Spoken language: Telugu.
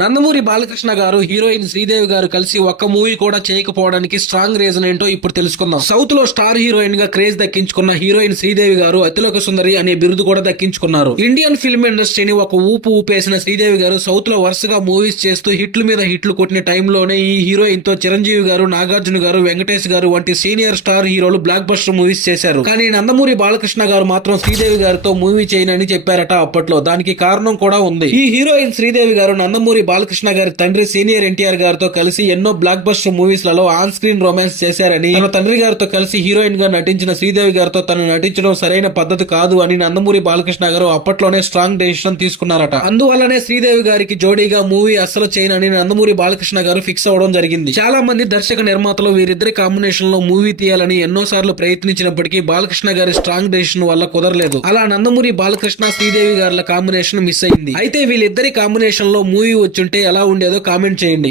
నందమూరి బాలకృష్ణ గారు హీరోయిన్ శ్రీదేవి గారు కలిసి ఒక్క మూవీ కూడా చేయకపోవడానికి స్ట్రాంగ్ రీజన్ ఏంటో ఇప్పుడు తెలుసుకుందాం. సౌత్ లో స్టార్ హీరోయిన్ గా క్రేజ్ దక్కించుకున్న హీరోయిన్ శ్రీదేవి గారు అతిలోక సుందరి అనే బిరుదు కూడా దక్కించుకున్నారు. ఇండియన్ ఫిల్మ్ ఇండస్ట్రీని ఒక ఊపు ఊపేసిన శ్రీదేవి గారు సౌత్ లో వరుసగా మూవీస్ చేస్తూ హిట్ల మీద హిట్లు కొట్టిన టైంలోనే ఈ హీరోయిన్ తో చిరంజీవి గారు, నాగార్జున గారు, వెంకటేష్ గారు వంటి సీనియర్ స్టార్ హీరోలు బ్లాక్ బస్టర్ మూవీస్ చేశారు. కానీ నందమూరి బాలకృష్ణ గారు మాత్రం శ్రీదేవి గారితో మూవీ చేయనని చెప్పారట అప్పట్లో. దానికి కారణం కూడా ఉంది. ఈ హీరోయిన్ శ్రీదేవి గారు నందమూరి బాలకృష్ణ గారి తండ్రి సీనియర్ ఎన్టీఆర్ గారితో కలిసి ఎన్నో బ్లాక్ బస్టర్ మూవీస్ లలో ఆన్ స్క్రీన్ రొమాన్స్ చేశారని, తన తండ్రి గారితో కలిసి హీరోయిన్ గా నటించిన శ్రీదేవి గారితో తను నటించడం సరైన పద్ధతి కాదు అని నందమూరి బాలకృష్ణ గారు అప్పట్లోనే స్ట్రాంగ్ డెసిషన్ తీసుకున్నారట. అందువల్లనే శ్రీదేవి గారికి జోడీగా మూవీ అస్సలు చేయనని నందమూరి బాలకృష్ణ గారు ఫిక్స్ అవడం జరిగింది. చాలా మంది దర్శక నిర్మాతలు వీరిద్దరి కాంబినేషన్ లో మూవీ తీయాలని ఎన్నోసార్లు ప్రయత్నించినప్పటికీ బాలకృష్ణ గారి స్ట్రాంగ్ డెసిషన్ వల్ల కుదరలేదు. అలా నందమూరి బాలకృష్ణ శ్రీదేవి గారుల కాంబినేషన్ మిస్ అయింది. అయితే వీళ్ళిద్దరి కాంబినేషన్ లో మూవీ వచ్చుంటే ఎలా ఉండేదో కామెంట్ చేయండి.